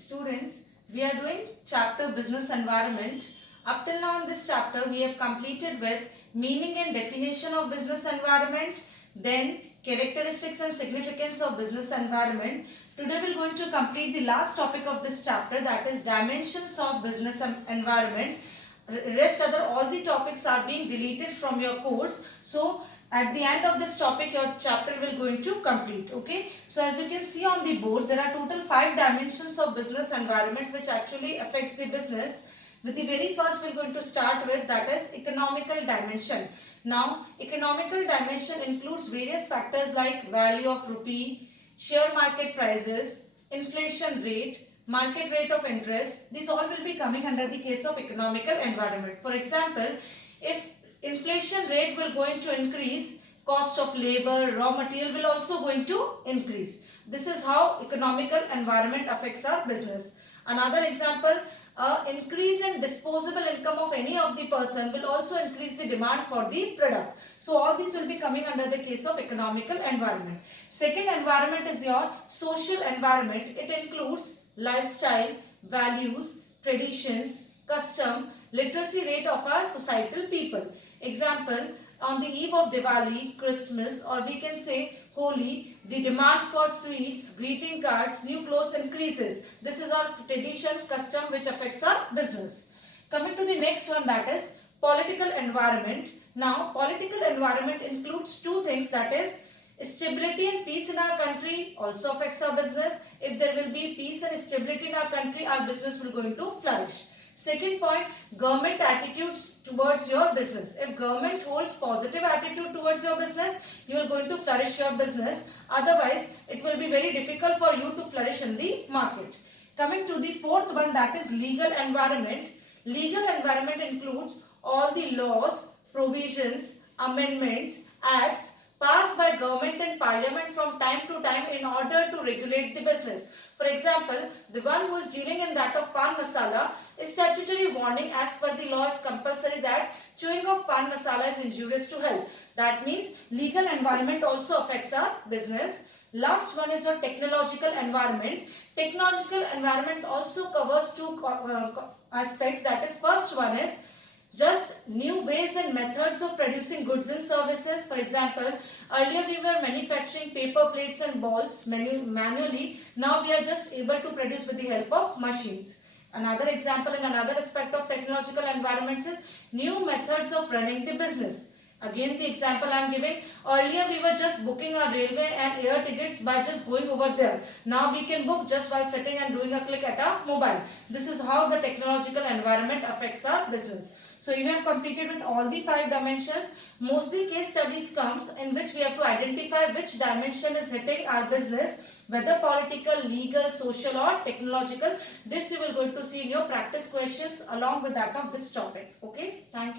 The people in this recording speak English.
Students, we are doing chapter business environment. Up till now in this chapter, we have completed with meaning and definition of business environment, then characteristics and significance of business environment. Today we are going to complete the last topic of this chapter, that is dimensions of business environment. Rest other all the topics are being deleted from your course. So at the end of this topic your chapter will going to complete. Okay, so as you can see on the board, there are total 5 dimensions of business environment which actually affects the business. With the very first we're going to start with, that is economical dimension. Now economical dimension includes various factors like value of rupee, share market prices, inflation rate, market rate of interest. These all will be coming under the case of economical environment. For example, if inflation rate will going to increase, cost of labor, raw material will also going to increase. This is how economical environment affects our business. Another example, increase in disposable income of any of the person will also increase the demand for the product. So all these will be coming under the case of economical environment. Second environment is your social environment. It includes lifestyle, values, traditions, custom, literacy rate of our societal people. Example, on the eve of Diwali, Christmas, or we can say Holi, the demand for sweets, greeting cards, new clothes increases. This is our tradition, custom which affects our business. Coming to the next one, that is political environment. Now, political environment includes two things, that is stability and peace in our country also affects our business. If there will be peace and stability in our country, our business will going to flourish. Second point, government attitudes towards your business. If government holds positive attitude towards your business, you are going to flourish your business. Otherwise, it will be very difficult for you to flourish in the market. Coming to the fourth one, that is legal environment. Legal environment includes all the laws, provisions, amendments, acts passed by government and parliament from time to time in order to regulate the business. For example, the one who is dealing in that of pan masala is statutory warning as per the law is compulsory that chewing of pan masala is injurious to health. That means legal environment also affects our business. Last one is your technological environment. Technological environment also covers two aspects. That is, first one is just new ways and methods of producing goods and services. For example, earlier we were manufacturing paper plates and balls manually. Now we are just able to produce with the help of machines. Another example and another aspect of technological environments is new methods of running the business. Again, the example I am giving, earlier we were just booking our railway and air tickets by just going over there. Now we can book just while sitting and doing a click at our mobile. This is how the technological environment affects our business. So you have completed with all the 5 dimensions. Mostly case studies comes in which we have to identify which dimension is hitting our business, whether political, legal, social or technological. This you will going to see in your practice questions along with that of this topic. Okay, thank you.